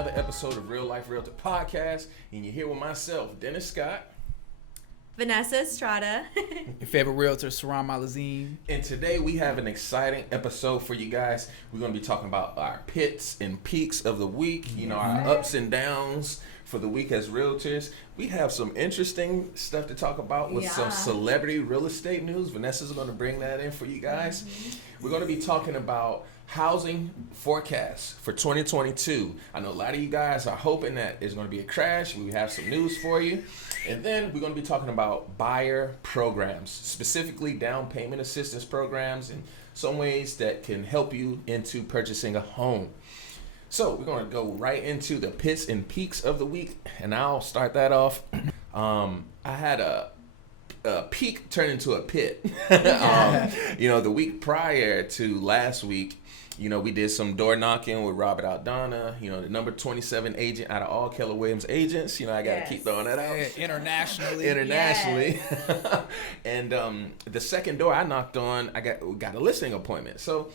another episode of Real Life Realtor Podcast, and you're here with myself, Dennis Scott. Vanessa Estrada. Your favorite realtor, Sirrom Alizem. And today we have an exciting episode for you guys. We're going to be talking about our pits and peaks of the week, our ups and downs for the week as realtors. We have some interesting stuff to talk about with some celebrity real estate news. Vanessa's going to bring that in for you guys. We're going to be talking about housing forecasts for 2022. I know a lot of you guys are hoping that there's going to be a crash. We have some news for you. And then we're going to be talking about buyer programs, specifically down payment assistance programs and some ways that can help you into purchasing a home. So we're going to go right into the pits and peaks of the week, and I'll start that off. I had a peak turn into a pit. The week prior to last week, we did some door knocking with Robert Aldana, the number 27 agent out of all Keller Williams agents. I got to keep throwing that out. Internationally. Yes. And the second door I knocked on, I got a listing appointment. So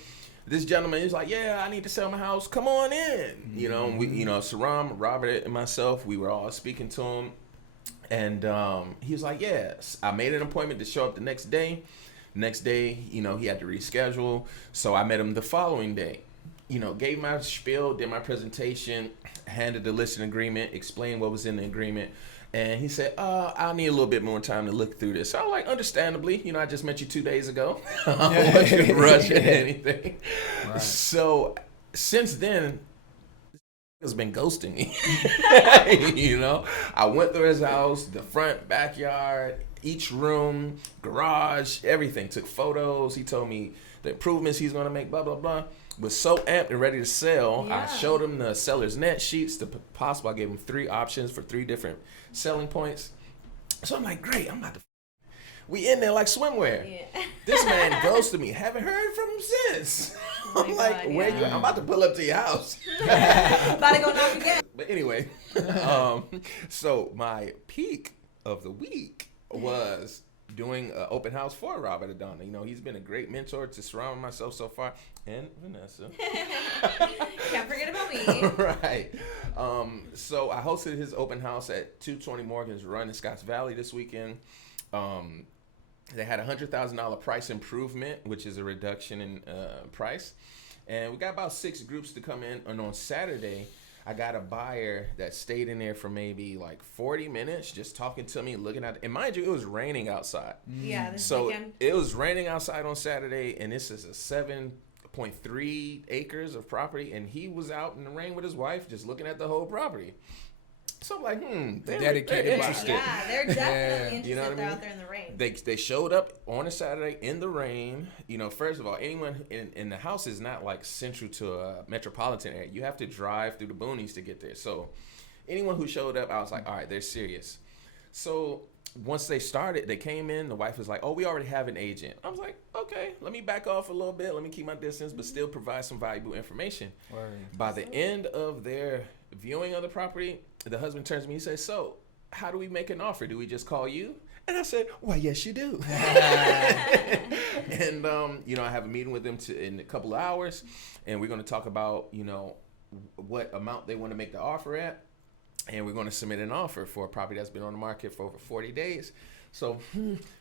this gentleman is like, I need to sell my house. Come on in. Sirrom, Robert, and myself, we were all speaking to him. And he was like, yes. I made an appointment to show up the next day. Next day, he had to reschedule. So I met him the following day. Gave my spiel, did my presentation, handed the listing agreement, explained what was in the agreement. And he said, I'll need a little bit more time to look through this. So I was like, understandably, I just met you 2 days ago. I wasn't rushing anything. Right. So since then, has been ghosting me. I went through his house, the front, backyard, each room, garage, everything. Took photos. He told me the improvements he's going to make, blah, blah, blah. Was so amped and ready to sell. I showed him the seller's net sheets, the possible. I gave him 3 options for 3 different selling points. So I'm like, great, I'm about to. We in there like swimwear. Yeah. This man ghosted me. Haven't heard from him since. I'm like, where you? I'm about to pull up to your house. About to go knock again. But anyway, so my peak of the week was doing an open house for Robert Aldana. He's been a great mentor to surround myself so far, and Vanessa. Can't forget about me. Right. So I hosted his open house at 220 Morgan's Run in Scotts Valley this weekend. They had a $100,000 price improvement, which is a reduction in price. And we got about 6 groups to come in. And on Saturday, I got a buyer that stayed in there for maybe like 40 minutes, just talking to me, looking at it. And mind you, it was raining outside. Yeah, this so weekend. It was raining outside on Saturday, and this is a 7.3 acres of property. And he was out in the rain with his wife, just looking at the whole property. So I'm like, they're interested. Yeah, they're definitely interested. They're out there in the rain. They showed up on a Saturday in the rain. First of all, anyone in the house is not like central to a metropolitan area. You have to drive through the boonies to get there. So anyone who showed up, I was like, all right, they're serious. So once they started, they came in. The wife was like, we already have an agent. I was like, okay, let me back off a little bit. Let me keep my distance, but still provide some valuable information. Right. By the end of their viewing of the property, the husband turns to me and says, so how do we make an offer? Do we just call you? And I said, why, yes, you do. And, I have a meeting with them in a couple of hours, and we're going to talk about, what amount they want to make the offer at. And we're going to submit an offer for a property that's been on the market for over 40 days. So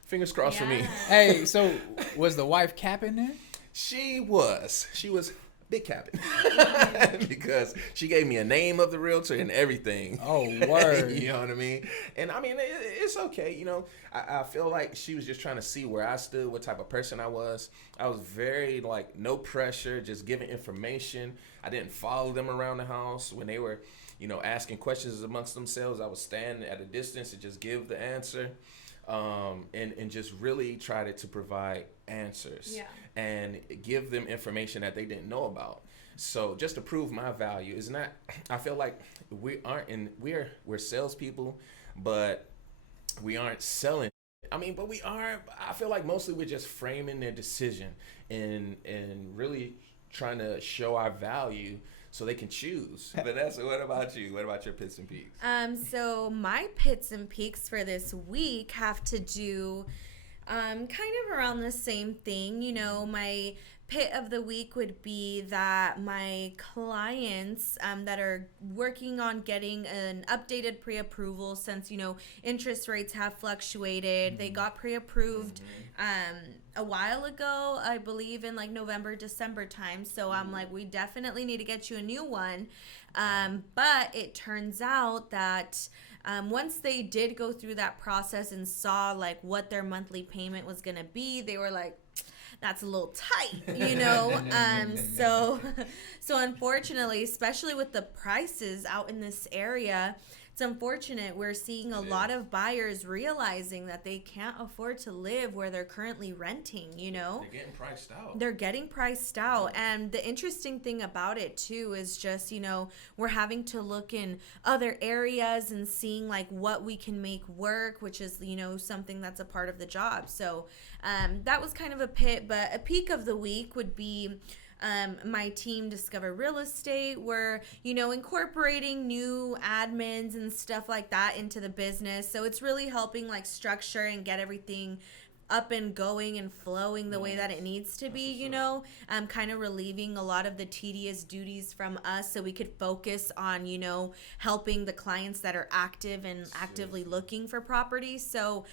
fingers crossed for me. Hey, so was the wife capping it? She was big capping because she gave me a name of the realtor and everything. Oh, word. You know what I mean? And I mean, it's okay. I feel like she was just trying to see where I stood, what type of person I was. I was very no pressure, just giving information. I didn't follow them around the house when they were, asking questions amongst themselves. I was standing at a distance and just give the answer. And just really tried to provide answers and give them information that they didn't know about. So just to prove my value is not, I feel like we're salespeople, but we aren't selling. But we are, I feel like mostly we're just framing their decision and really trying to show our value so they can choose. Vanessa, what about you? What about your pits and peaks? So my pits and peaks for this week have to do kind of around the same thing. My pit of the week would be that my clients that are working on getting an updated pre-approval, since interest rates have fluctuated. They got pre-approved a while ago, I believe in like November, December time. So I'm like, we definitely need to get you a new one. But it turns out that once they did go through that process and saw like what their monthly payment was going to be, they were like, that's a little tight, so unfortunately, especially with the prices out in this area, it's unfortunate. We're seeing a lot of buyers realizing that they can't afford to live where they're currently renting, They're getting priced out. They're getting priced out. And the interesting thing about it, too, is just, we're having to look in other areas and seeing, like, what we can make work, which is, something that's a part of the job. So that was kind of a pit. But a peak of the week would be my team Discover Real Estate. We're, incorporating new admins and stuff like that into the business. So it's really helping like structure and get everything up and going and flowing the way that it needs to be, kind of relieving a lot of the tedious duties from us so we could focus on, helping the clients that are active and actively looking for properties. So,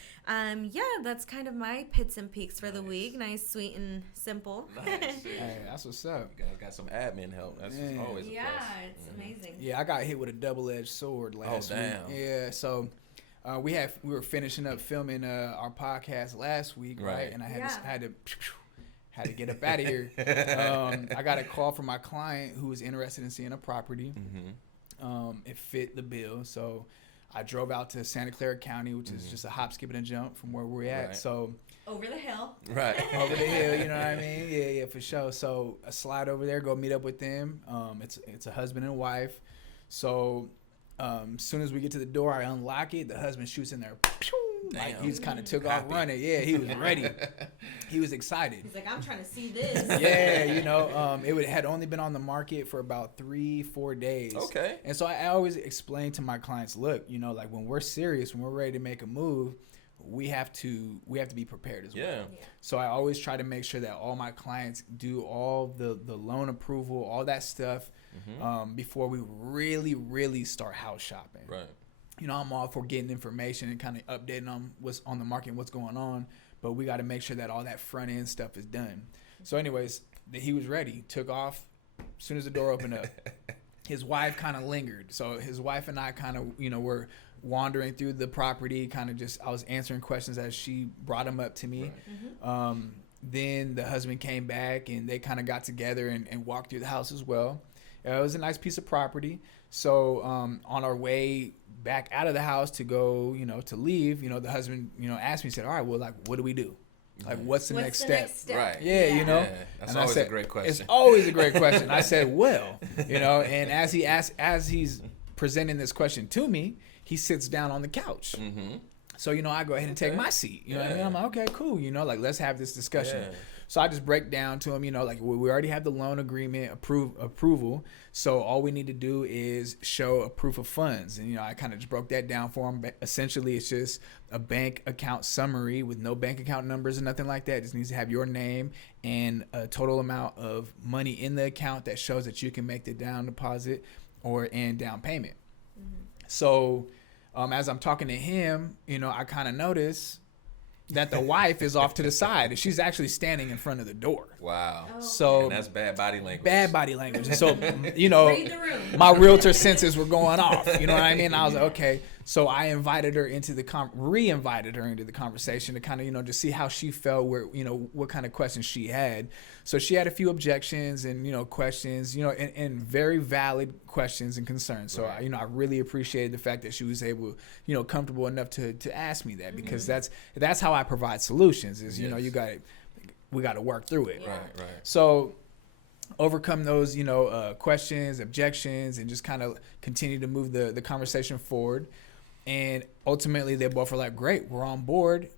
that's kind of my pits and peaks for the week. Nice, sweet, and simple. Nice. Hey, that's what's up. You guys got some admin help. That's always a plus. Yeah, it's amazing. Yeah, I got hit with a double-edged sword last week. Damn. Yeah, so we were finishing up filming our podcast last week, right? And I had to get up out of here. I got a call from my client who was interested in seeing a property. It fit the bill, so I drove out to Santa Clara County, which is just a hop, skip, and a jump from where we're at. Right. So over the hill. Right. over the hill, you know what I mean? Yeah, for sure. So I slide over there, go meet up with them. It's a husband and wife. So as soon as we get to the door, I unlock it. The husband shoots in there. Like he just kind of took off running. Yeah, he was ready. He was excited. He's like, I'm trying to see this. Yeah, it had only been on the market for about 3-4 days. Okay. And so I always explain to my clients, look, like when we're serious, when we're ready to make a move, we have to be prepared as well. Yeah. So I always try to make sure that all my clients do all the loan approval, all that stuff, before we really, really start house shopping. Right. I'm all for getting information and kind of updating on what's on the market and what's going on, but we got to make sure that all that front end stuff is done. So anyways, he was ready, took off as soon as the door opened up. His wife kind of lingered. So his wife and I kind of, were wandering through the property, kind of just, I was answering questions as she brought them up to me. Right. Then the husband came back and they kind of got together and walked through the house as well. It was a nice piece of property. So on our way back out of the house to go, to leave, the husband, asked me, said, all right, well, like, what do we do? Like, what's the next step? Right. Yeah, Yeah. That's and always said, a great question. It's always a great question. I said, well, and as he's presenting this question to me, he sits down on the couch. So, I go ahead and take my seat. You know what I mean? I'm like, okay, cool. Like, let's have this discussion. Yeah. So I just break down to him, like we already have the loan agreement approval. So all we need to do is show a proof of funds. And, I kind of just broke that down for him. But essentially, it's just a bank account summary with no bank account numbers or nothing like that. It just needs to have your name and a total amount of money in the account that shows that you can make the down deposit and down payment. So as I'm talking to him, I kind of notice that the wife is off to the side and she's actually standing in front of the door. Wow. Oh, so and that's bad body language. Bad body language. And so, Read the room. my realtor senses were going off. You know what I mean? I was like, okay. So I invited her into re-invited her into the conversation to kind of, just see how she felt, where, what kind of questions she had. So she had a few objections and, questions, and very valid questions and concerns. So, right. I really appreciated the fact that she was able, comfortable enough to ask me that, because that's how I provide solutions is, we got to work through it. Right. So overcome those, questions, objections, and just kind of continue to move the conversation forward. And ultimately, they both were like, great, we're on board.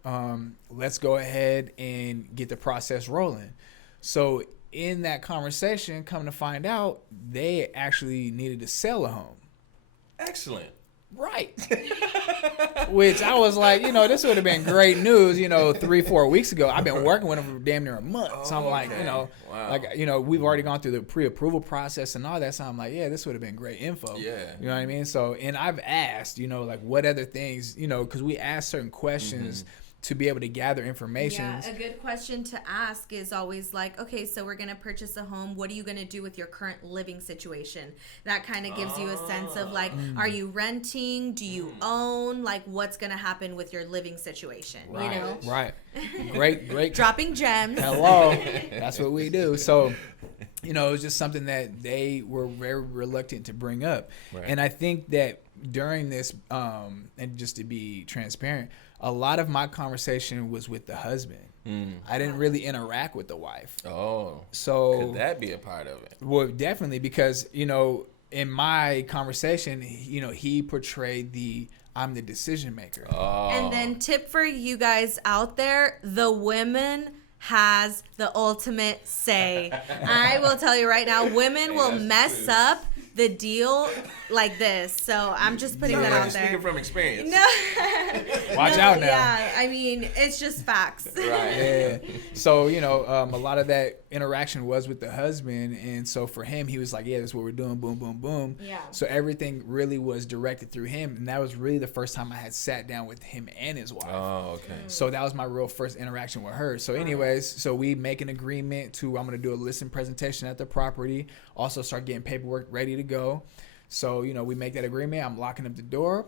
Let's go ahead and get the process rolling. So in that conversation, come to find out, they actually needed to sell a home. Excellent. Right. Which I was like, this would have been great news, 3-4 weeks ago. I've been working with him for damn near a month. So I'm like, wow. we've already gone through the pre-approval process and all that. So I'm like, yeah, this would have been great info. Yeah. You know what I mean? So, and I've asked, like what other things, because we ask certain questions to be able to gather information. Yeah, a good question to ask is always like, okay, so we're going to purchase a home. What are you going to do with your current living situation? That kind of gives you a sense of like, are you renting? Do you own? Like, what's going to happen with your living situation? Right. Right. Great. Dropping gems. Hello. That's what we do. So, it was just something that they were very reluctant to bring up. Right. And I think that during this, and just to be transparent, a lot of my conversation was with the husband. I didn't really interact with the wife. Oh. So could that be a part of it? Well, definitely, because, in my conversation, he portrayed I'm the decision maker. Oh. And then tip for you guys out there, the women has the ultimate say. I will tell you right now, women will mess up the deal like this. So I'm just putting that out there. Speaking from experience. No. Watch out now. Yeah, I mean, it's just facts. Right. Yeah. So, a lot of that interaction was with the husband. And so for him, he was like, yeah, that's what we're doing. Boom, boom, boom. Yeah. So everything really was directed through him. And that was really the first time I had sat down with him and his wife. Oh, okay. So that was my real first interaction with her. So anyways, so we make an agreement to, I'm going to do a listing presentation at the property. Also start getting paperwork ready to go. So, we make that agreement. I'm locking up the door.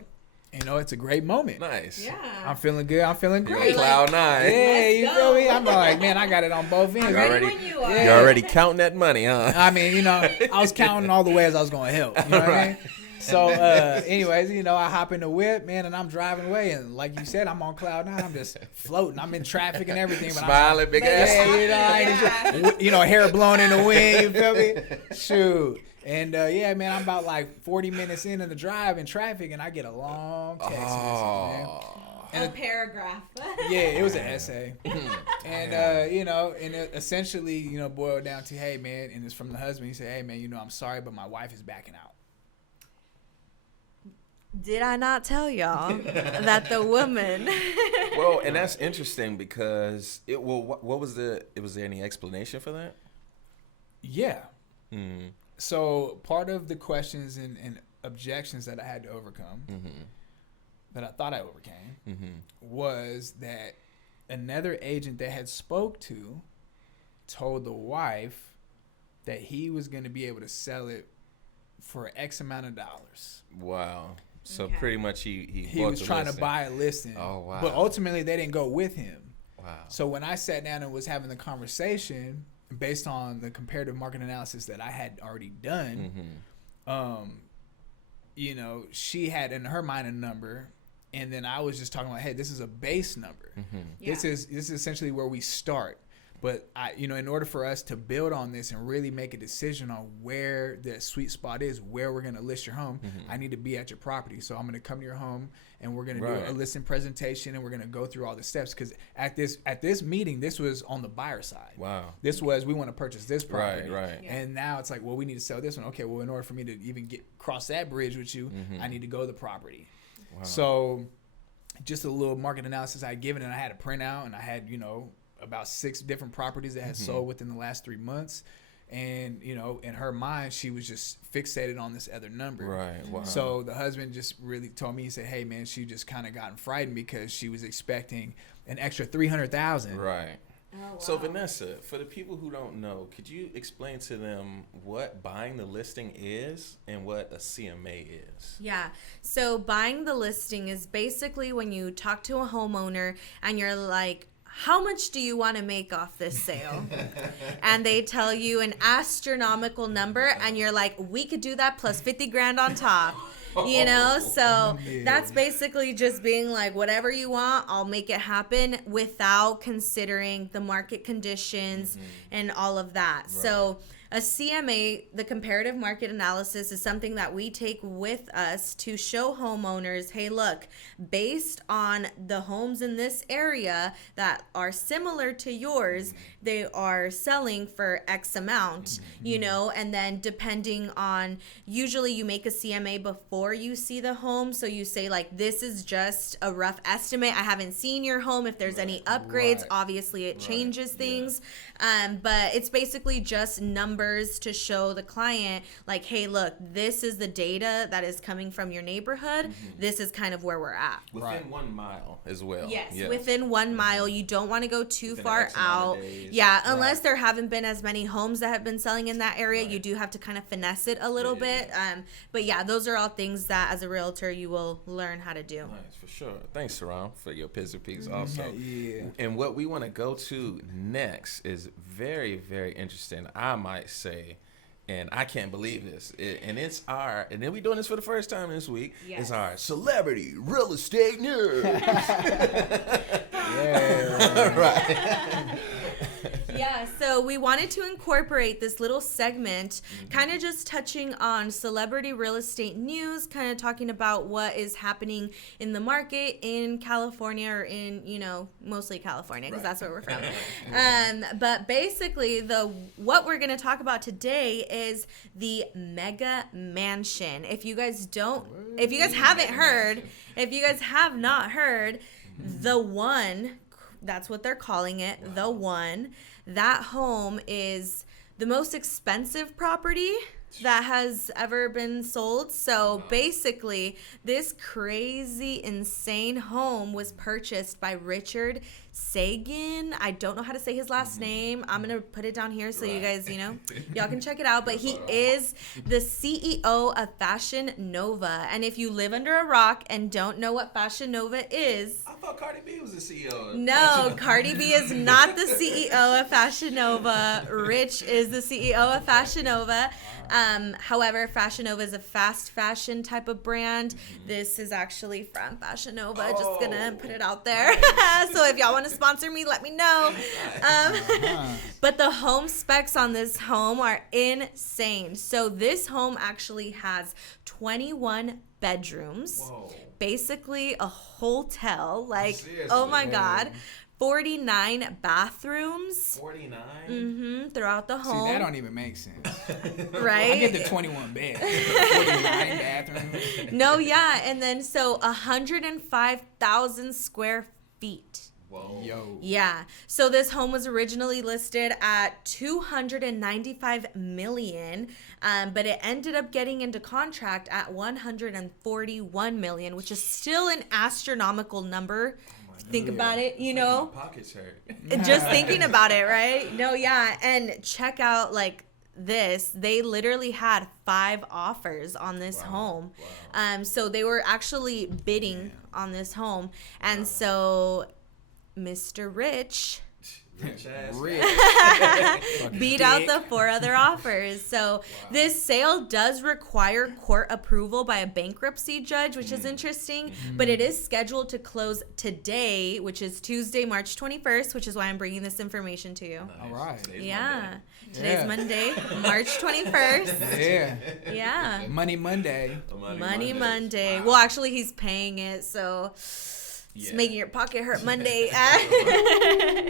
It's a great moment. Nice. Yeah. I'm feeling good. I'm feeling You're great. on cloud nine. Yeah, you feel me? I'm like, man, I got it on both ends. I'm ready when you are. You're already counting that money, huh? I mean, I was counting all the ways I was going to help. You know what I mean? So, anyways, I hop in the whip, man, and I'm driving away. And like you said, I'm on cloud nine. I'm just floating. I'm in traffic and everything. But Smiling, big ass. Hair blowing in the wind. You feel me? Shoot. And, man, I'm about like 40 minutes into the drive in traffic, and I get a long text message, man. And a paragraph. Yeah, it was an essay. And, and it essentially, boiled down to, hey, man, and it's from the husband. He said, hey, man, I'm sorry, but my wife is backing out. Did I not tell y'all that the woman? Well, and that's interesting because what was there any explanation for that? Yeah. So part of the questions and objections that I had to overcome, that I thought I overcame, was that another agent that had spoke to told the wife that he was going to be able to sell it for X amount of dollars. Wow. So pretty much he was trying to buy a listing. Oh, wow. But ultimately they didn't go with him. Wow. So when I sat down and was having the conversation based on the comparative market analysis that I had already done, she had in her mind a number, and then I was just talking about, hey, this is a base number. Yeah. This is essentially where we start. But in order for us to build on this and really make a decision on where the sweet spot is, where we're going to list your home, I need to be at your property. So I'm going to come to your home, and we're going to do a listing presentation, and we're going to go through all the steps. Because at this meeting, this was on the buyer side. Wow. This was, we want to purchase this property. Right. Yeah. And now it's like, well, we need to sell this one. Okay, well, in order for me to even cross that bridge with you, I need to go to the property. Wow. So just a little market analysis I had given, and I had a printout, and I had, about 6 different properties that had sold within the last 3 months. And, in her mind, she was just fixated on this other number. Right. Wow. So the husband just really told me, he said, hey, man, she just kind of gotten frightened because she was expecting an extra $300,000. Right. Oh, wow. So, Vanessa, for the people who don't know, could you explain to them what buying the listing is and what a CMA is? Yeah. So buying the listing is basically when you talk to a homeowner and you're like, how much do you want to make off this sale? And they tell you an astronomical number, and you're like, we could do that plus 50 grand on top. So that's basically just being like, whatever you want, I'll make it happen without considering the market conditions and all of that. Right. So A CMA, the comparative market analysis, is something that we take with us to show homeowners, hey, look, based on the homes in this area that are similar to yours, they are selling for X amount, you know, and then depending on, usually you make a CMA before you see the home. So you say, like, this is just a rough estimate. I haven't seen your home. If there's any upgrades, obviously it changes things. But it's basically just numbers to show the client, like, hey, look, this is the data that is coming from your neighborhood. This is kind of where we're at. Within 1 mile as well. Yes, within 1 mile. You don't want to go too Within far X amount out. of days. Yeah, unless there haven't been as many homes that have been selling in that area. You do have to kind of finesse it a little bit. But yeah, those are all things that as a realtor you will learn how to do. Nice, for sure. Thanks, Sirrom, for your pizza peaks also. Yeah. And what we want to go to next is very, very interesting, I might say. And I can't believe this. And then we're doing this for the first time this week. Yes. It's our celebrity real estate news. Right. Yeah, so we wanted to incorporate this little segment, kind of just touching on celebrity real estate news, kind of talking about what is happening in the market in California, or in, you know, mostly California, because that's where we're from. But basically, what we're going to talk about today is the Mega Mansion. If you guys have not heard, the one, that's what they're calling it, the one. That home is the most expensive property that has ever been sold. So basically, this crazy, insane home was purchased by Richard Sagan. I don't know how to say his last name. I'm going to put it down here so you guys, you know, y'all can check it out. But he is the CEO of Fashion Nova. And if you live under a rock and don't know what Fashion Nova is... I thought Cardi B was the CEO. No, Cardi B is not the CEO of Fashion Nova. Rich is the CEO of Fashion Nova. However, Fashion Nova is a fast fashion type of brand. This is actually from Fashion Nova. Just gonna put it out there. So if y'all want to sponsor me, let me know. But the home specs on this home are insane. So this home actually has 21 bedrooms. Whoa. Basically a hotel. Like, Seriously? oh my God. 49 bathrooms. 49? Throughout the home. See, that don't even make sense. Right? I get the 21 beds. 49 bathrooms. No, yeah. And then so 105,000 square feet. Whoa. Yo. Yeah. So this home was originally listed at $295 million, but it ended up getting into contract at $141 million, which is still an astronomical number. Think about it, you know. My pockets hurt. Just thinking about it, right? No, yeah. And check out, like, this. They literally had 5 offers on this home. Wow. So they were actually bidding on this home. And so Mr. Rich beat out the 4 other offers. So this sale does require court approval by a bankruptcy judge, which is interesting, but it is scheduled to close today, which is Tuesday, March 21st, which is why I'm bringing this information to you. All right. Today's Monday, March 21st. Yeah. Yeah. Money Monday. Money Monday. Wow. Well, actually, he's paying it, so it's making your pocket hurt Monday.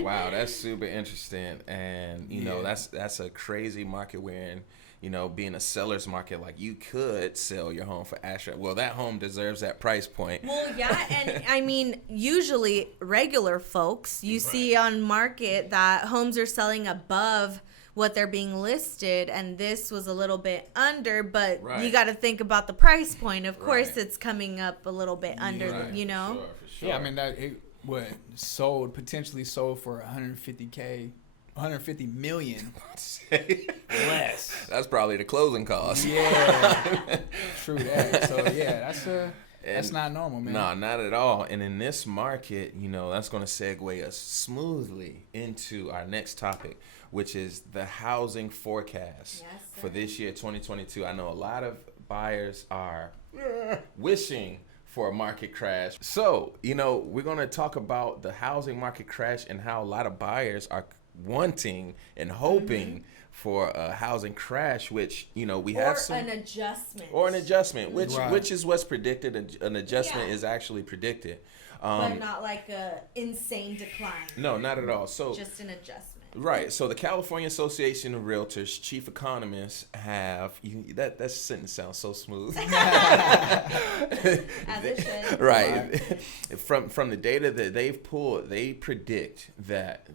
Wow, that's super interesting. And, you know, that's a crazy market we're in. You know, being a seller's market, like, you could sell your home for astronomical. Well, that home deserves that price point. Well, yeah, and I mean, usually regular folks, you see on market that homes are selling above what they're being listed, and this was a little bit under, but you got to think about the price point. Of course, it's coming up a little bit under, you know? For sure. Yeah, I mean, potentially sold for $150 million less. That's probably the closing cost. Yeah, true that. So yeah, that's not normal, man. No, not at all. And in this market, you know, that's going to segue us smoothly into our next topic, which is the housing forecast for this year, 2022. I know a lot of buyers are wishing for a market crash. So, you know, we're going to talk about the housing market crash and how a lot of buyers are wanting and hoping for a housing crash, which, you know, we have some. Or an adjustment. Or an adjustment, which Right. which is what's predicted. An adjustment is actually predicted. But not like a insane decline. No, not at all. So just an adjustment. Right. So the California Association of Realtors chief economists have that sentence sounds so smooth. As it should. Right. From the data that they've pulled, they predict that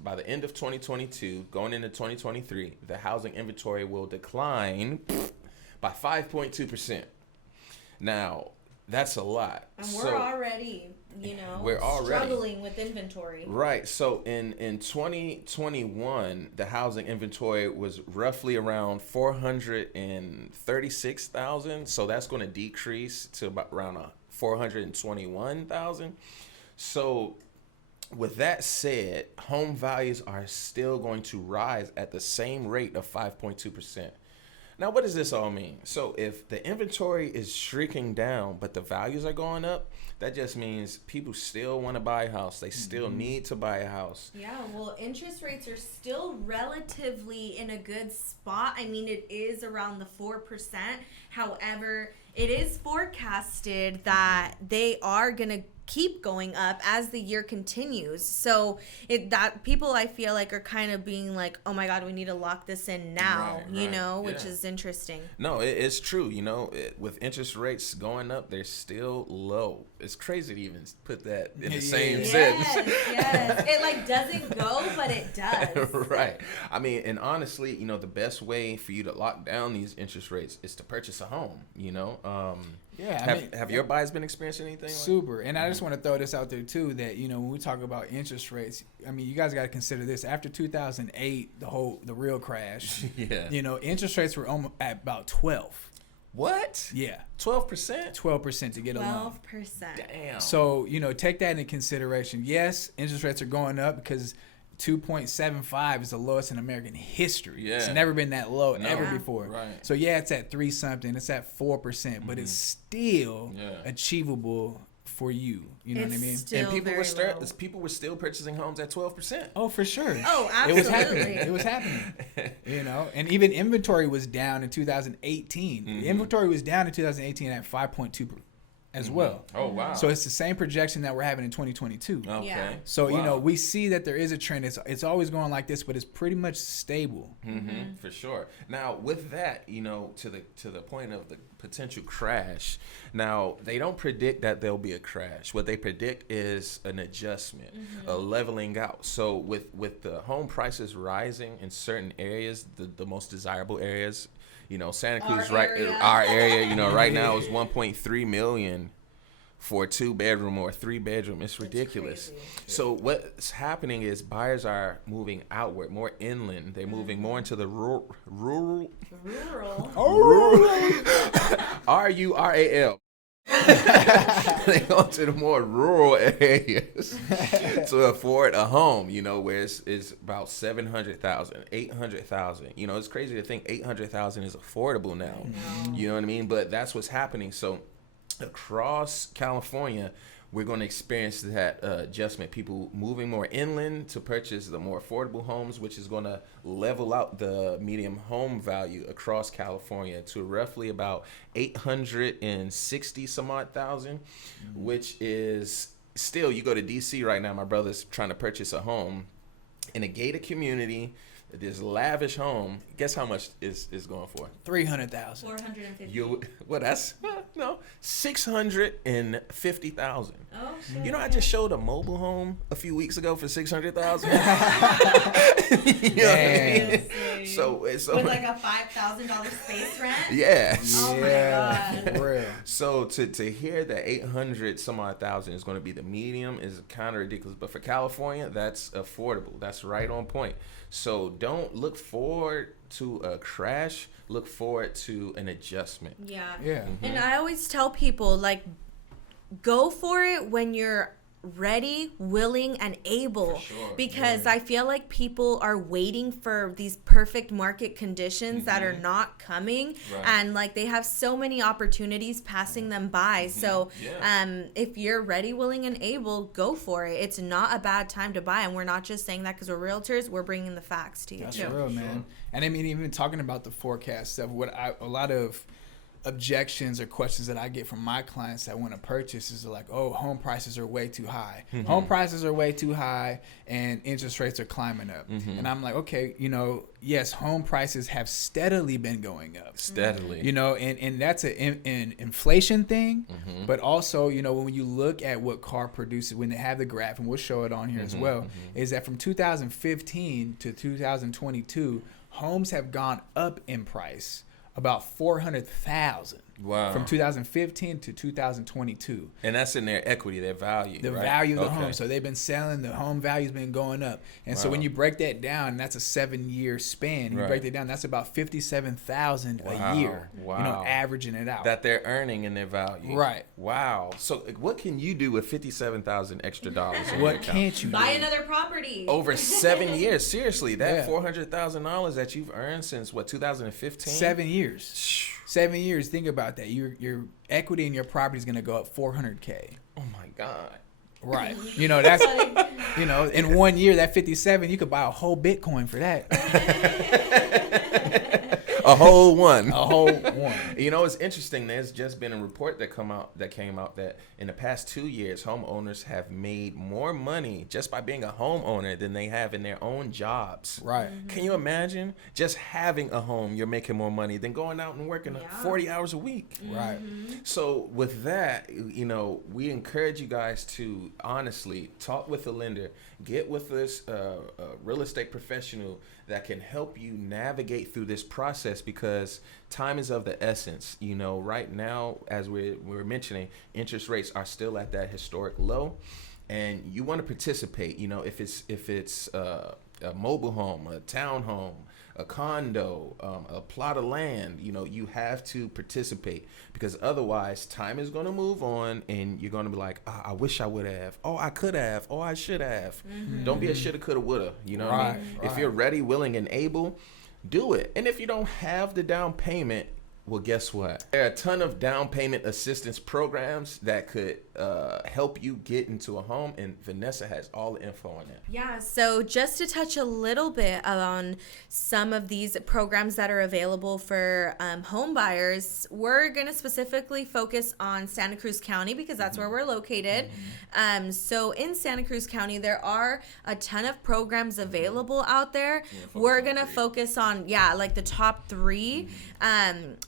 by the end of 2022, going into 2023, the housing inventory will decline by 5.2%. Now, that's a lot. And we're already, struggling with inventory. Right. So in 2021, the housing inventory was roughly around 436,000. So that's going to decrease to about around 421,000. So with that said, home values are still going to rise at the same rate of 5.2%. Now, what does this all mean? So if the inventory is shrinking down, but the values are going up, that just means people still want to buy a house. They still need to buy a house. Yeah, well, interest rates are still relatively in a good spot. I mean, it is around the 4%. However, it is forecasted that they are going to keep going up as the year continues. So that people, I feel like, are kind of being like, oh my God, we need to lock this in now, which is interesting. No, it's true. With interest rates going up, they're still low. It's crazy to even put that in the same sentence. Yes. It doesn't go, but it does. Right. I mean, and honestly, the best way for you to lock down these interest rates is to purchase a home, Have your buyers been experiencing anything? Super. And I just want to throw this out there too, that, when we talk about interest rates, I mean, you guys got to consider this. After 2008, the real crash, interest rates were at about 12. What? Yeah. 12%? 12% to get a loan. 12%. Damn. So, take that into consideration. Yes, interest rates are going up because 2.75 is the lowest in American history. Yeah. It's never been that low ever before. Right. So it's at 3 something. It's at 4%, but it's still achievable for you. You know what I mean? Still and people were low. still purchasing homes at 12%. Oh, for sure. Oh, absolutely. It was happening. And even inventory was down in 2018. Inventory was down in 2018 at 5.2 as well. Oh, wow. So it's the same projection that we're having in 2022. Okay. Yeah. So, we see that there is a trend. It's always going like this, but it's pretty much stable. For sure. Now, with that, to the point of the potential crash, now, they don't predict that there'll be a crash. What they predict is an adjustment, a leveling out. So with the home prices rising in certain areas, the most desirable areas, Santa Cruz, our area, right now is 1.3 million for a 2-bedroom or a 3-bedroom. It's ridiculous. So what's happening is buyers are moving outward, more inland. They're moving more into the rural. RURAL. They go to the more rural areas to afford a home, where it's about 700,000, 800,000. It's crazy to think 800,000 is affordable now. You know what I mean? But that's what's happening. So across California, we're going to experience that adjustment. People moving more inland to purchase the more affordable homes, which is going to level out the median home value across California to roughly about 860 some odd thousand, which is still, you go to DC right now, my brother's trying to purchase a home in a gated community, this lavish home. Guess how much is going for? 300,000. 450. That's 650,000. Oh, shit. I just showed a mobile home a few weeks ago for 600,000. So with like a $5,000 space rent. Yeah. Oh my God. For real. So to hear that 800 some odd thousand is going to be the medium is kind of ridiculous. But for California, that's affordable. That's right on point. So don't look forward to a crash. Look forward to an adjustment. Yeah. Yeah. And I always tell people, go for it when you're ready, willing, and able. For sure. Because I feel like people are waiting for these perfect market conditions that are not coming. Right. And like they have so many opportunities passing them by. So if you're ready, willing, and able, go for it. It's not a bad time to buy. And we're not just saying that because we're realtors. We're bringing the facts to you. That's too. real, man. And I mean, even talking about the forecast stuff, a lot of objections or questions that I get from my clients that want to purchase is like, oh, home prices are way too high. Home prices are way too high and interest rates are climbing up. And I'm like, okay, yes, home prices have steadily been going up. Steadily. And that's an inflation thing. But also, when you look at what car produces, when they have the graph, and we'll show it on here as well, is that from 2015 to 2022, homes have gone up in price about 400,000. Wow. From 2015 to 2022. And that's in their equity, their value. The right? value of the home. So they've been selling, the home value's been going up. And so when you break that down, that's a 7-year span. You break that down, that's about $57,000 a year. Wow. Averaging it out. That they're earning in their value. Right. Wow. So what can you do with $57,000 extra dollars? What can't you do? Buy another property. Over 7 years. Seriously, that $400,000 that you've earned since 2015? 7 years. 7 years. Think about that. Your equity in your property is going to go up $400K. Oh my God. Right. That's in 1 year, that 57, you could buy a whole Bitcoin for that. A whole one. A whole one. It's interesting. There's just been a report that came out that in the past 2 years, homeowners have made more money just by being a homeowner than they have in their own jobs. Right. Can you imagine just having a home? You're making more money than going out and working 40 hours a week. Right. So with that, we encourage you guys to honestly talk with a lender, get with this real estate professional that can help you navigate through this process, because time is of the essence. Right now, as we're mentioning, interest rates are still at that historic low, and you want to participate. If it's a mobile home, a townhome, a condo, a plot of land, you have to participate, because otherwise time is going to move on and you're going to be like, oh, I wish I would have. Oh, I could have. Oh, I should have. Don't be a shoulda, coulda, woulda. What I mean? Right. If you're ready, willing, and able, do it. And if you don't have the down payment, well, guess what? There are a ton of down payment assistance programs that could help you get into a home, and Vanessa has all the info on that. Yeah, so just to touch a little bit on some of these programs that are available for home buyers, we're going to specifically focus on Santa Cruz County because that's where we're located. So in Santa Cruz County, there are a ton of programs available out there. We're going to focus on, like the top 3.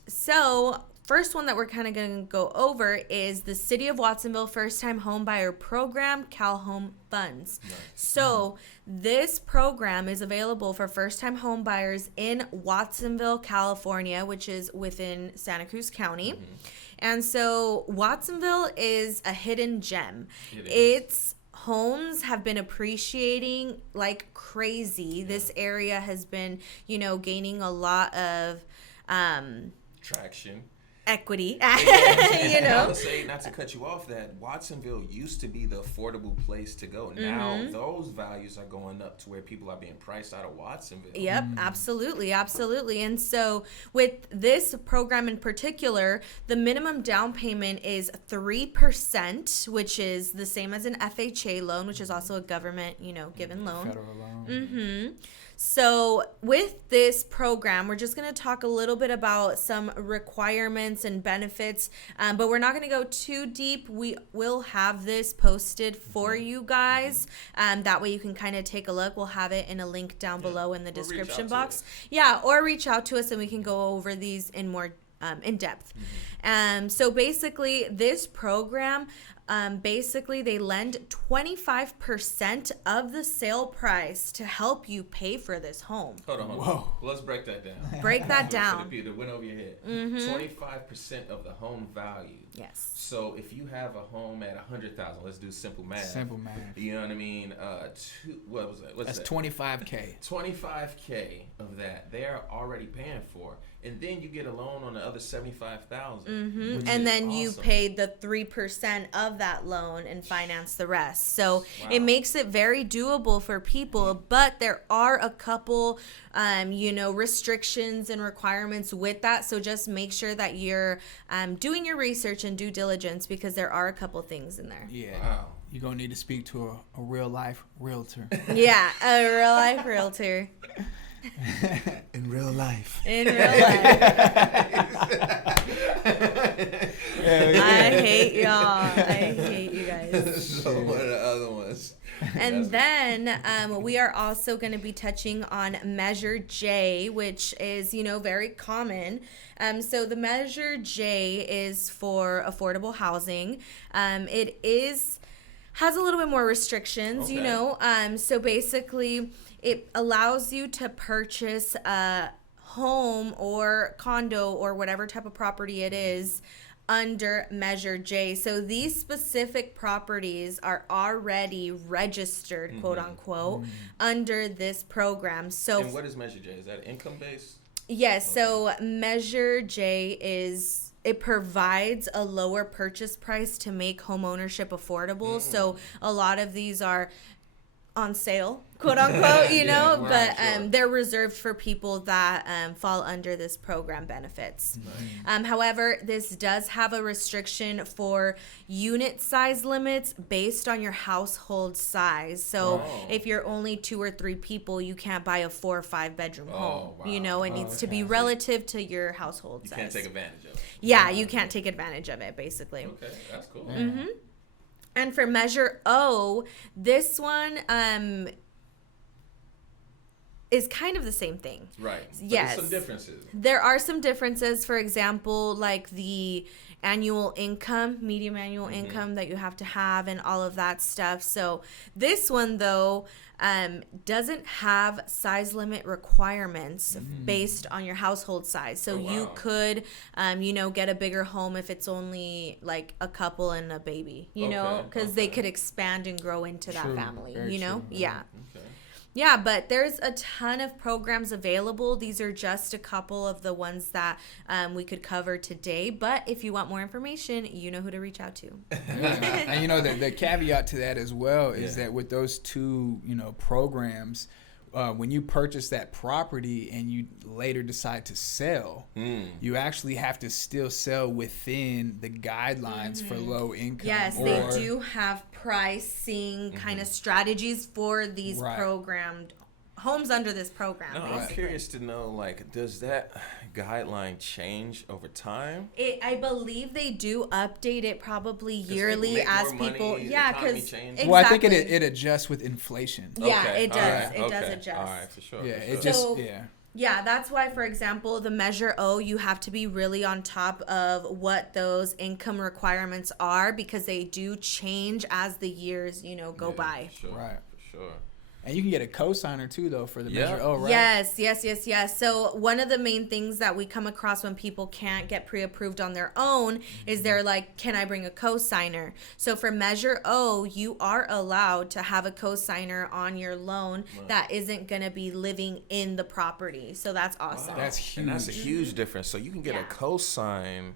So first one that we're kind of going to go over is the City of Watsonville First Time Home Buyer Program, Cal Home Funds. Nice. So this program is available for first-time home buyers in Watsonville, California, which is within Santa Cruz County. And so Watsonville is a hidden gem. Its homes have been appreciating like crazy. This area has been, gaining a lot of traction, equity. I would say, not to cut you off, that Watsonville used to be the affordable place to go. Now those values are going up to where people are being priced out of Watsonville. Yep, absolutely. And so with this program in particular, the minimum down payment is 3%, which is the same as an FHA loan, which is also a government, given loan. Federal loan. So with this program, we're just going to talk a little bit about some requirements and benefits, but we're not going to go too deep. We will have this posted for you guys. That way you can kind of take a look. We'll have it in a link down below in the description box. Or reach out to us and we can go over these in more in depth. So basically this program, they lend 25% of the sale price to help you pay for this home. Hold on. Whoa. Let's break that down. Break that down. For the people that went over your head. 25% of the home value. Yes. So if you have a home at $100,000, let's do simple math. You know what I mean? What was that? What's That's that? $25K. $25K of that they're already paying for. And then you get a loan on the other $75,000. And then you pay the 3% of that loan and finance the rest. So it makes it very doable for people, but there are a couple, restrictions and requirements with that. So just make sure that you're doing your research and due diligence, because there are a couple things in there. Yeah. Wow. You're going to need to speak to a real life realtor. Yeah, a real life realtor. In real life. In real life. I hate y'all. I hate you guys. So what are the other ones? And then we are also going to be touching on Measure J, which is, very common. So the Measure J is for affordable housing. It has a little bit more restrictions, so basically it allows you to purchase a home or condo or whatever type of property it is under Measure J. So these specific properties are already registered, quote unquote, under this program. So, and what is Measure J? Is that income based? Yes. So Measure J it provides a lower purchase price to make home ownership affordable. So a lot of these are on sale, quote unquote, but they're reserved for people that fall under this program benefits. However, this does have a restriction for unit size limits based on your household size. So if you're only 2 or 3 people, you can't buy a 4 or 5 bedroom home. It needs to be relative to your household size. You can't take advantage of it. Yeah, you can't take advantage of it, basically. Okay, that's cool. Mm-hmm. And for Measure O, this one is kind of the same thing. Right. But yes. There's some differences. There are some differences. For example, like the annual income, medium annual income that you have to have and all of that stuff. So this one, though, doesn't have size limit requirements based on your household size. So you could, get a bigger home if it's only like a couple and a baby, because they could expand and grow into that family, True. Yeah. Okay. Yeah, but there's a ton of programs available. These are just a couple of the ones that we could cover today. But if you want more information, you know who to reach out to. And the caveat to that as well is that with those two, programs, when you purchase that property and you later decide to sell, you actually have to still sell within the guidelines for low income. Yes, they do have pricing kind of strategies for these programmed homes under this program. No, I'm curious to know, does that guideline change over time? I believe they do update it probably yearly as people. Yeah, because exactly. Well, I think it adjusts with inflation. Yeah, okay. it does. It does adjust. All right, for sure. Yeah, Yeah, that's why, for example, the Measure O, you have to be really on top of what those income requirements are, because they do change as the years, go by. For sure. Right. For sure. And you can get a cosigner too, though, for the Measure O, right? Yes. So one of the main things that we come across when people can't get pre-approved on their own is they're like, can I bring a cosigner? So for Measure O, you are allowed to have a cosigner on your loan that isn't going to be living in the property. So that's awesome. That's huge. And that's a huge difference. So you can get a cosigner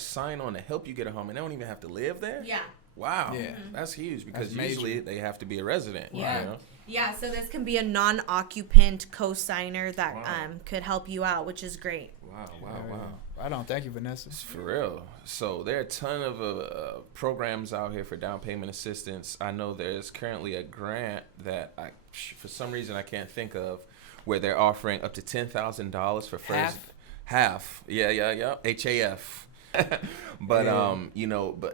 sign on to help you get a home, and they don't even have to live there? Yeah. Wow, that's huge, because usually they have to be a resident. Yeah. Yeah, so this can be a non-occupant co-signer that could help you out, which is great. Wow. Right on. Thank you, Vanessa. For real. So there are a ton of programs out here for down payment assistance. I know there's currently a grant that for some reason I can't think of, where they're offering up to $10,000 for first half. Yeah. HAF. But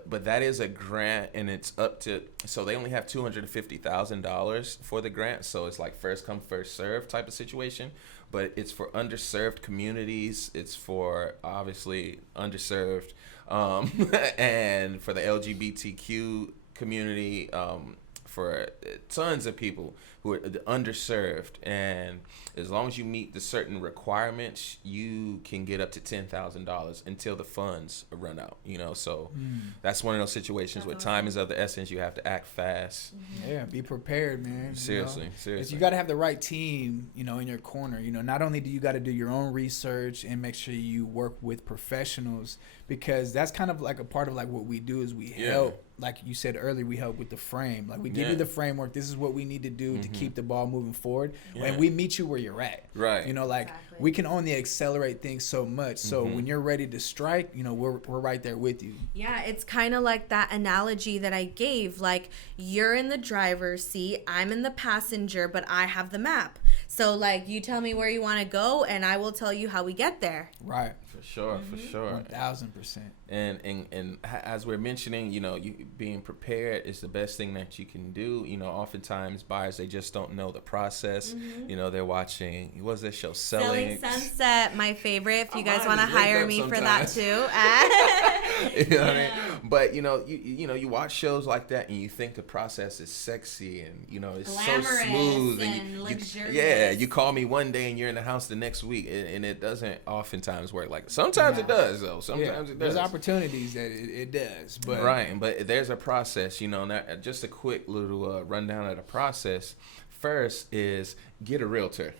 but that is a grant, and it's up to, so they only have $250,000 for the grant, so it's like first come first serve type of situation, but it's for underserved communities, it's for obviously underserved and for the LGBTQ community, for tons of people who are the underserved, and as long as you meet the certain requirements, you can get up to $10,000 until the funds run out. So that's one of those situations where time is of the essence. You have to act fast. Yeah, be prepared, man. Seriously. You got to have the right team, in your corner. Not only do you got to do your own research and make sure you work with professionals, because that's kind of like a part of like what we do is we help. Like you said earlier, we help with the frame. Like we give you the framework. This is what we need to do to keep the ball moving forward. And we meet you where you're at. Right. Exactly. We can only accelerate things so much. So when you're ready to strike, we're right there with you. Yeah, it's kind of like that analogy that I gave. Like, you're in the driver's seat, I'm in the passenger, but I have the map. So, like, you tell me where you want to go, and I will tell you how we get there. Right. For sure. 1,000%. And as we're mentioning, you being prepared is the best thing that you can do. Oftentimes buyers, they just don't know the process. They're watching, what's that show? Selling Sunset, my favorite. If you guys want to hire me for that too. You know what I mean? But you watch shows like that and you think the process is sexy and it's glamorous, so smooth and luxurious. you call me one day and you're in the house the next week, and it doesn't oftentimes work like. Sometimes it does though. Sometimes it does. There's opportunities that it does, but but there's a process. Just a quick little rundown of the process. First is get a realtor.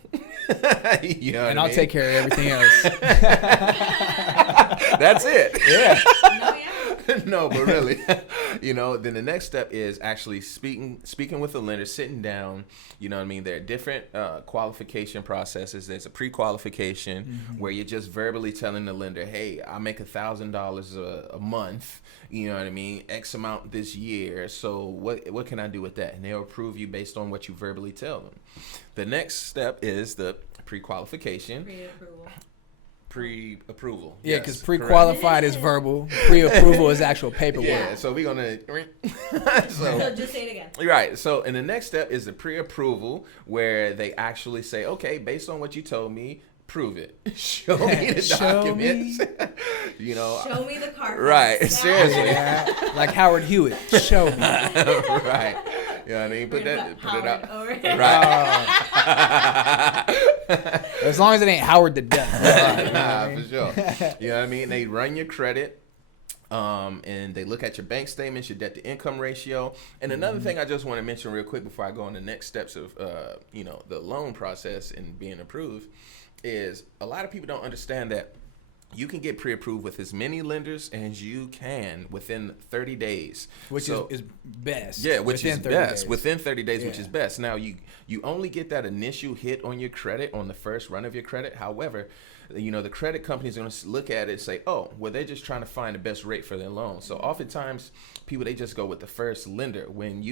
And I'll take care of everything else. That's it. Yeah. No, but really, then the next step is actually speaking with the lender, sitting down. There are different qualification processes. There's a pre-qualification where you're just verbally telling the lender, hey, I make $1,000 a month. X amount this year. So what can I do with that? And they'll approve you based on what you verbally tell them. The next step is the pre-qualification. Pre-approval. Yeah, because pre-qualified is verbal. Pre-approval is actual paperwork. Yeah, so we're going to... So just say it again. Right. So, and the next step is the pre-approval, where they actually say, okay, based on what you told me, prove it. Show me the documents. Show me the car. Right. Seriously. Like Howard Hewitt. Show me. Right. You know what I mean? Put it out. Right. As long as it ain't Howard the Duck. For sure. You know what I mean? They run your credit. And they look at your bank statements, your debt to income ratio. And another thing I just want to mention real quick before I go on the next steps of, the loan process and being approved is a lot of people don't understand that you can get pre-approved with as many lenders as you can within 30 days. Which is best. Yeah, which is best. Days. Within 30 days, which is best. Now, you only get that initial hit on your credit on the first run of your credit. However, the credit companies are going to look at it and say, oh, well, they're just trying to find the best rate for their loan. So oftentimes people, they just go with the first lender when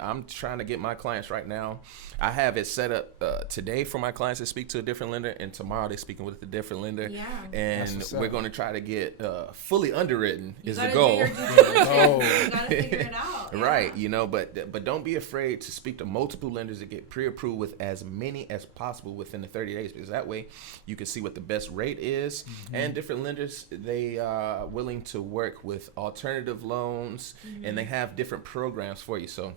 I'm trying to get my clients right now. I have it set up today for my clients to speak to a different lender, and tomorrow they're speaking with a different lender. Yeah. And we're going to try to get fully underwritten is the goal. You got to figure it out. Yeah. Right. But don't be afraid to speak to multiple lenders to get pre-approved with as many as possible within the 30 days, because that way you can see what the best rate is. And different lenders, they are willing to work with alternative loans, and they have different programs for you. So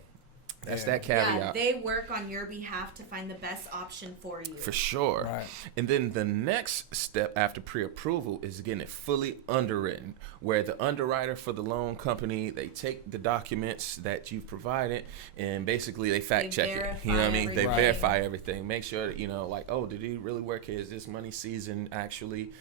that's that caveat. Yeah, they work on your behalf to find the best option for you. For sure. Right. And then the next step after pre-approval is getting it fully underwritten, where the underwriter for the loan company, they take the documents that you've provided and basically they fact check it. You know what I mean? They verify everything. Make sure that, oh, did he really work here? Is this money seasoned actually?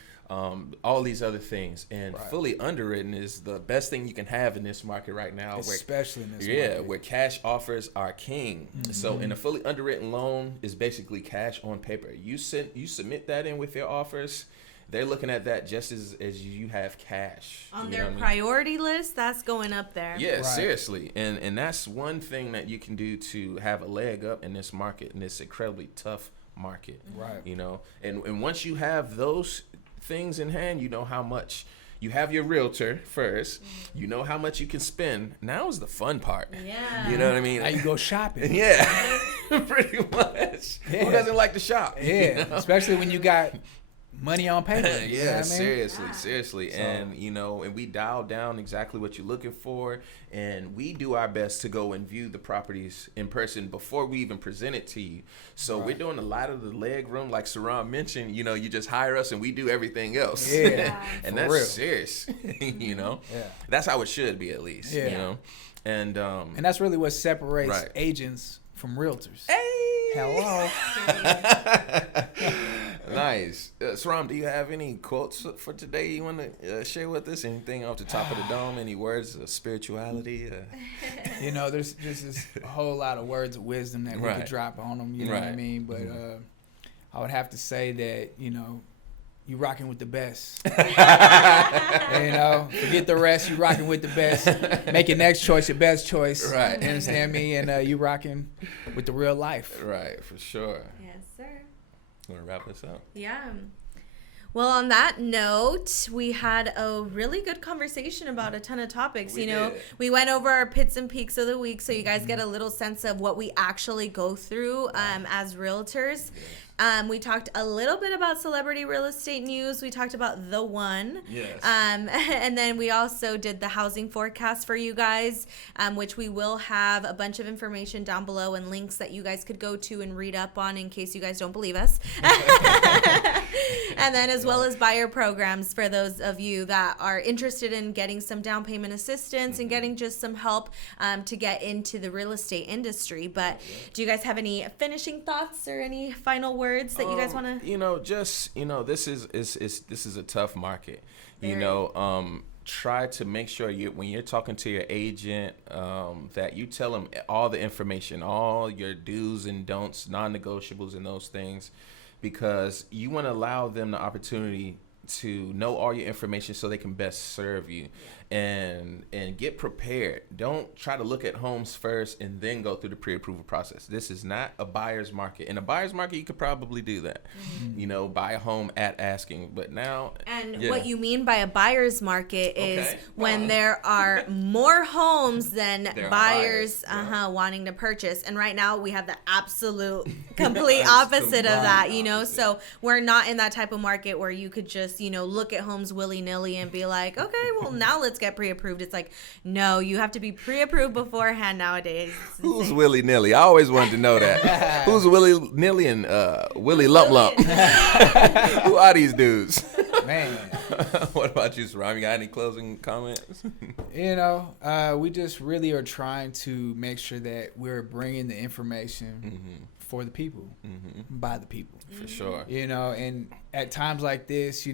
All these other things, and fully underwritten is the best thing you can have in this market right now, especially in this market. Where cash offers are king. So in a fully underwritten loan is basically cash on paper. You submit that in with your offers, they're looking at that just as you have cash on their priority list. That's going up there. Yeah, seriously. And that's one thing that you can do to have a leg up in this market, in this incredibly tough market. Right. And once you have those things in hand, you know how much you have your realtor first, you know how much you can spend. Now is the fun part. Yeah. You know what I mean? Now you go shopping. Yeah. Pretty much. Who doesn't like to shop? Yeah. Especially when you got money on paper. Yeah, You know what I mean? seriously. So, and we dial down exactly what you're looking for, and we do our best to go and view the properties in person before we even present it to you. So we're doing a lot of the leg room, like Sirrom mentioned. You just hire us and we do everything else. Yeah, and that's real. serious. Yeah, that's how it should be, at least. Yeah. And that's really what separates agents from realtors. Hey, hello. Nice. Sirrom, do you have any quotes for today you want to share with us? Anything off the top of the dome? Any words of spirituality? There's just this whole lot of words of wisdom that we could drop on them. You know what I mean? But I would have to say that you rocking with the best. Forget the rest. You rocking with the best. Make your next choice your best choice. Right. You understand me? And you rocking with the real life. Right, for sure. Yes, sir. You want to wrap this up? Yeah. Well, on that note, we had a really good conversation about a ton of topics. We went over our pits and peaks of the week, so you guys get a little sense of what we actually go through as realtors. We talked a little bit about celebrity real estate news. We talked about The One. Yes. And then we also did the housing forecast for you guys, which we will have a bunch of information down below and links that you guys could go to and read up on in case you guys don't believe us. And then as well as buyer programs for those of you that are interested in getting some down payment assistance and getting just some help to get into the real estate industry. But do you guys have any finishing thoughts or any final words that you guys want to? This is a tough market. Very. Try to make sure when you're talking to your agent that you tell them all the information, all your do's and don'ts, non-negotiables, and those things, because you want to allow them the opportunity to know all your information so they can best serve you. And get prepared. Don't try to look at homes first and then go through the pre-approval process. This is not a buyer's market. In a buyer's market, you could probably do that. Buy a home at asking. But now, what you mean by a buyer's market is when there are more homes than buyers wanting to purchase. And right now we have the absolute complete opposite of that, So we're not in that type of market where you could just, look at homes willy-nilly and be like, okay, well, now let's get pre-approved. It's like, no, you have to be pre-approved beforehand nowadays. Who's willy-nilly? I always wanted to know that. Who's willy-nilly and Willy Lump Lump? Who are these dudes? Man. What about you, Sirrom? You got any closing comments? We just really are trying to make sure that we're bringing the information for the people, by the people. For sure. And at times like this,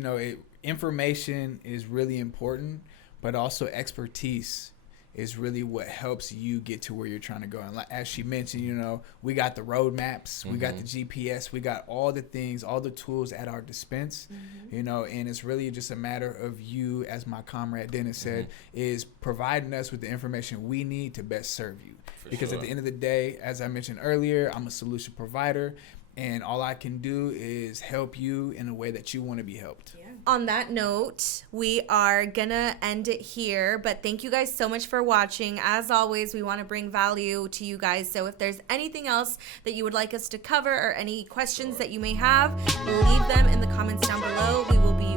information is really important, but also expertise is really what helps you get to where you're trying to go. And like, as she mentioned, we got the road maps, we got the GPS, we got all the things, all the tools at our dispense, and it's really just a matter of you, as my comrade Dennis said, is providing us with the information we need to best serve you. Because at the end of the day, as I mentioned earlier, I'm a solution provider, and all I can do is help you in a way that you want to be helped. Yeah. On that note, we are gonna end it here, but thank you guys so much for watching. As always, we want to bring value to you guys, so if there's anything else that you would like us to cover or any questions that you may have, leave them in the comments down below. We will be